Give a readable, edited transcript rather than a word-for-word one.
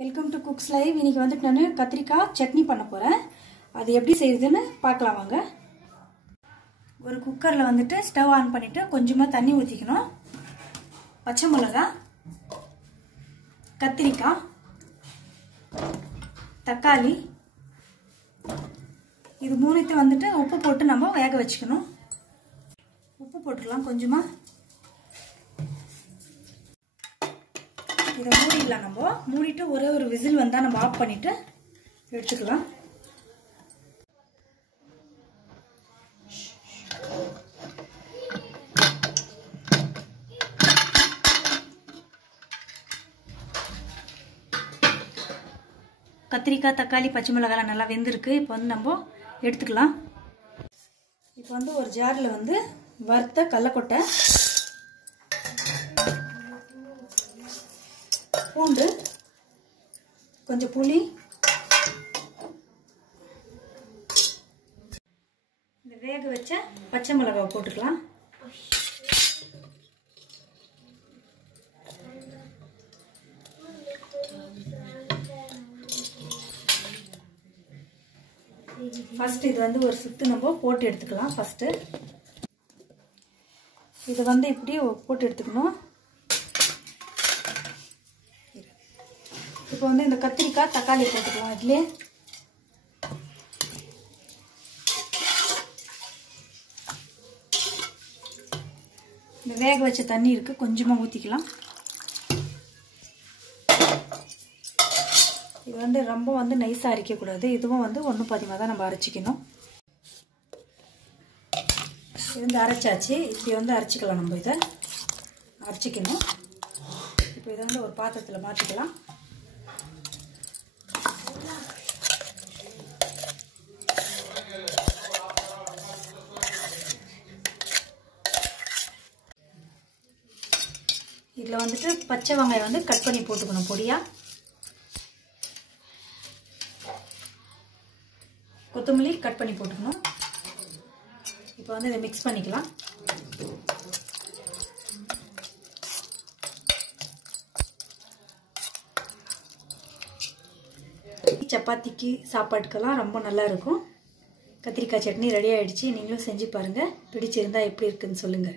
Welcome to cooks live. இன்னைக்கு வந்துட்டு நான் கத்திரிக்காய் சட்னி பண்ண போறேன். அது எப்படி செய்யுதுன்னு பார்க்கலாம் வாங்க. ஒரு குக்கர்ல வந்துட்டு ஸ்டவ் ஆன் பண்ணிட்டு கொஞ்சமா தண்ணி ஊத்திக்கணும். பச்சை மிளகாய், கத்திரிக்காய், தக்காளி, இது மூணுத்தையும் வந்துட்டு உப்பு போட்டு நம்ம வேக வச்சுக்கணும். உப்பு போட்டுக்கலாம் கொஞ்சமா. இதை மூடிடலாம். நம்ம மூடிட்டு ஒரே ஒரு விசில் வந்தா நம்ம ஆஃப் பண்ணிட்டு எடுத்துக்கலாம். கத்திரிக்காய், தக்காளி, பச்சை மிளகாய் நல்லா வெந்திருக்கு. இப்போ வந்து நம்ம எடுத்துக்கலாம். இப்போ வந்து ஒரு ஜார்ல வந்து வறுத்த கடலைக்கொட்டை, பூண்டு, கொஞ்சம் புளி, இந்த வேக வச்ச பச்சை மிளகாவை போட்டுக்கலாம். ஃபர்ஸ்ட் இது வந்து ஒரு சுத்து நம்ம போட்டு எடுத்துக்கலாம். ஃபர்ஸ்ட் இது வந்து இப்படி போட்டு எடுத்துக்கணும். இப்போ வந்து இந்த கத்திரிக்காய், தக்காளி போட்டுக்கலாம். இதுல இந்த வேக வச்ச தண்ணி இருக்கு, கொஞ்சமா ஊத்திக்கலாம். இது வந்து ரொம்ப வந்து நைஸா அரைக்க கூடாது. இதுவும் வந்து 1/10 தான் நம்ம அரைச்சிக்கணும். இது வந்து அரைச்சாச்சு. இப்படி வந்து அரைச்சிக்கலாம். நம்ம இதை அரைச்சிக்கணும். இப்போ இதை வந்து ஒரு பாத்திரத்துல மாற்றிக்கலாம். இதில் வந்துட்டு பச்சை வெங்காயம் வந்து கட் பண்ணி போட்டுக்கணும் பொடியா. கொத்தமல்லி கட் பண்ணி போட்டுக்கணும். இப்போ வந்து இதை மிக்ஸ் பண்ணிக்கலாம். சப்பாத்திக்கு சாப்பாட்டுக்கெல்லாம் ரொம்ப நல்லா இருக்கும். கத்திரிக்காய் சட்னி ரெடி ஆயிடுச்சு. நீங்களும் செஞ்சு பாருங்க. பிடிச்சிருந்தா எப்படி இருக்குன்னு சொல்லுங்க.